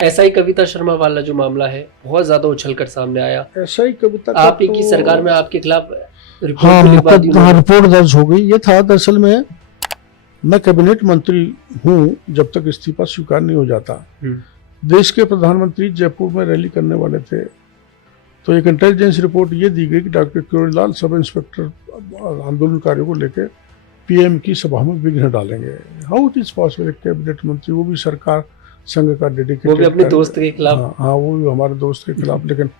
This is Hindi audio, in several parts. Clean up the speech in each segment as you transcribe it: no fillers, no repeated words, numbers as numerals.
SI कविता शर्मा वाला जो मामला है बहुत ज्यादा उछलकर सामने आया। SI कविता आप ही की सरकार में आपके खिलाफ रिपोर्ट हाँ, भी लिखवा दी उन्होंने। रिपोर्ट दर्ज हो गई। ये था दरअसल में, मैं कैबिनेट मंत्री हूँ जब तक इस्तीफा स्वीकार नहीं हो जाता। देश के प्रधानमंत्री जयपुर में रैली करने वाले थे, तो एक इंटेलिजेंस रिपोर्ट ये दी गई कि डॉक्टर किरोड़ीलाल सब इंस्पेक्टर आंदोलनकारियों को लेकर PM की सभा में विघ्न डालेंगे। हाउ इट इज पॉसिबल, एक कैबिनेट मंत्री, वो भी सरकार संघ का डेडिकेटेड, वो भी अपने दोस्त के खिलाफ। हाँ, वो भी हमारे दोस्त के खिलाफ। लेकिन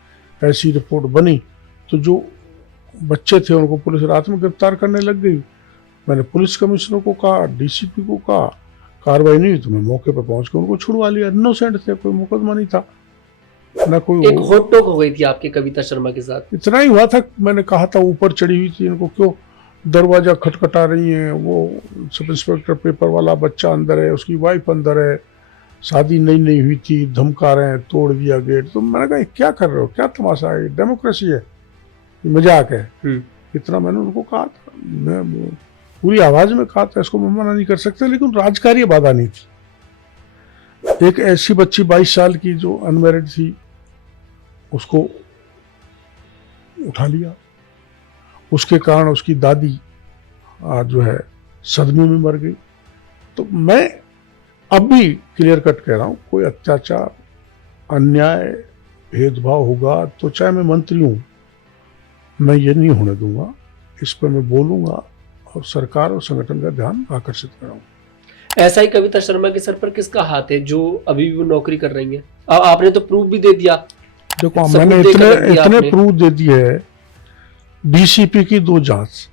ऐसी रिपोर्ट बनी तो जो बच्चे थे उनको पुलिस रात में गिरफ्तार करने लग गई। मैंने पुलिस कमिश्नर को कहा, DCP को कहा, कार्रवाई नहीं हुई तो मैं मौके पर पहुंच कर उनको छुड़वा लिया। इनोसेंट थे, कोई मुकदमा नहीं था ना कोई। एक हॉट टॉक हो गई थी आपकी कविता शर्मा के साथ। इतना ही हुआ था, मैंने कहा था ऊपर चढ़ी हुई थी, इनको क्यों दरवाजा खटखटा रही हैं, वो सब इंस्पेक्टर पेपर वाला बच्चा अंदर है, उसकी वाइफ अंदर है, शादी नहीं हुई थी, धमका रहे हैं, तोड़ दिया गेट। तो मैंने कहा क्या कर रहे हो, क्या तमाशा है, डेमोक्रेसी है, मजाक है। इतना मैंने उनको कहा था, मैं पूरी आवाज में कहा था, इसको मैं मना नहीं कर सकते, लेकिन राजकार्य बाधा नहीं थी। एक ऐसी बच्ची 22 साल की जो अनमैरिड थी, उसको उठा लिया, उसके कारण उसकी दादी आज जो है सदमे में मर गई। तो मैं अब भी क्लियर कट कह रहा हूं, कोई अत्याचार, अन्याय, भेदभाव होगा तो चाहे मैं मंत्री हूं, मैं ये नहीं होने दूंगा। इस पर मैं बोलूंगा और सरकार और संगठन का ध्यान आकर्षित कराऊंगा। SI कविता शर्मा के सर पर किसका हाथ है जो अभी भी वो नौकरी कर रही है? आपने तो प्रूफ भी दे दिया। देखो, मैंने इतने प्रूफ दे दिए है। DCP की 2 जांच,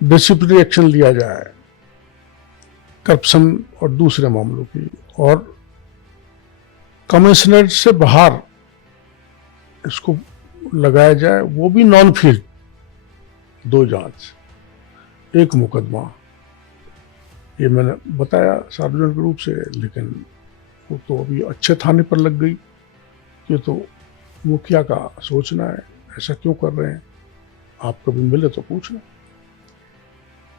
डिसिप्लिनरी एक्शन लिया जाए करप्शन और दूसरे मामलों की, और कमिश्नर से बाहर इसको लगाया जाए, वो भी नॉन फील्ड। 2 जांच, 1 मुकदमा, ये मैंने बताया सार्वजनिक रूप से। लेकिन वो तो अभी अच्छे थाने पर लग गई। ये तो मुखिया का सोचना है, ऐसा क्यों कर रहे हैं, आप कभी मिले तो पूछना।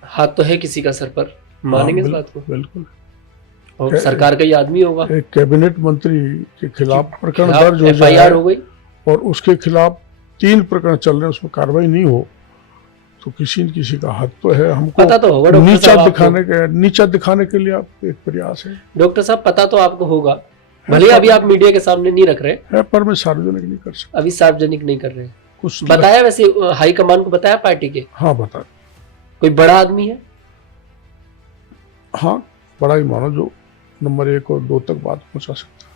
हाथ तो है किसी का सर पर, मानेंगे इस बात को? बिल्कुल। और सरकार का ही आदमी होगा। एक कैबिनेट मंत्री के खिलाफ प्रकरण दर्ज हो FIR जाए हो गई और उसके खिलाफ 3 प्रकरण चल रहे हैं, उसमें कार्रवाई नहीं हो, तो किसी न किसी का हाथ तो है। हमको पता तो होगा नीचा दिखाने के लिए आप एक प्रयास है। डॉक्टर साहब, पता तो आपको होगा, भले अभी आप मीडिया के सामने नहीं रख रहे है, पर मैं सार्वजनिक नहीं कर सकता। अभी सार्वजनिक नहीं कर रहे। कुछ बताया वैसे हाईकमान को बताया पार्टी के? हाँ, बता। कोई बड़ा आदमी है? हाँ, बड़ा ही मानो, जो नंबर 1 और 2 तक बात पहुंचा सकता है।